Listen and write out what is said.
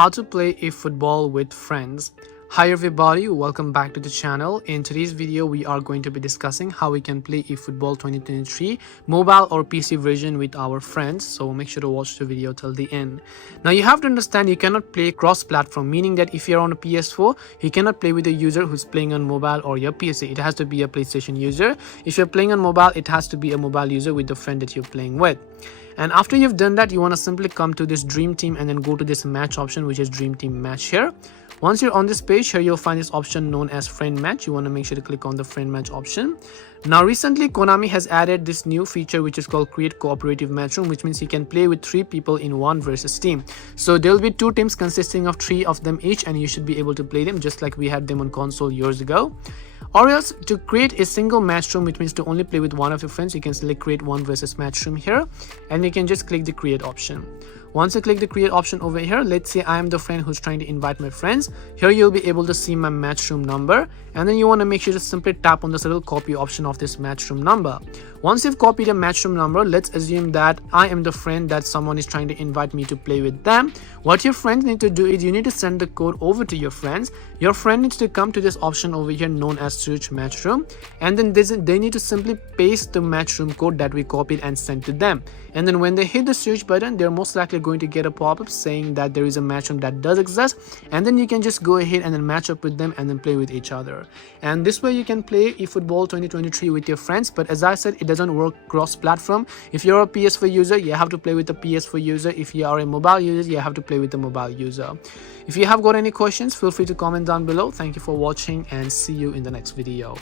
how to play eFootball with friends. Hi everybody, welcome back to the channel. In today's video we are going to be discussing how we can play eFootball 2023 mobile or PC version with our friends, so make sure to watch the video till the end. Now you have to understand you cannot play cross-platform, meaning that if you're on a PS4 you cannot play with a user who's playing on mobile or your PC. It has to be a PlayStation user. If you're playing on mobile, it has to be a mobile user with the friend that you're playing with. And after you've done that, you want to simply come to this dream team and then go to this match option, which is dream team match here. Once you're on this page, here you'll find this option known as friend match. You want to make sure to click on the friend match option. Now recently Konami has added this new feature which is called create cooperative matchroom, which means you can play with 3 people in one versus team. So there will be 2 teams consisting of 3 of them each, and you should be able to play them just like we had them on console years ago. Or else to create a single matchroom, which means to only play with one of your friends, you can select create one versus matchroom here, and you can just click the create option. Once you click the create option over here, let's say I am the friend who's trying to invite my friends. Here you'll be able to see my matchroom number, and then you want to make sure to simply tap on this little copy option of this matchroom number. Once you've copied a matchroom number, let's assume that I am the friend that someone is trying to invite me to play with them. What your friends need to do is you need to send the code over to your friends. Your friend needs to come to this option over here known as search matchroom, and then they need to simply paste the matchroom code that we copied and sent to them. And then when they hit the search button, they're most likely going to get a pop-up saying that there is a matchroom that does exist, and then you can just go ahead and then match up with them and then play with each other. And this way you can play eFootball 2023 with your friends. But as I said, it doesn't work cross-platform. If you're a PS4 user, you have to play with the PS4 user. If you are a mobile user, you have to play with the mobile user. If you have got any questions, feel free to comment down below. Thank you for watching and see you in the next video.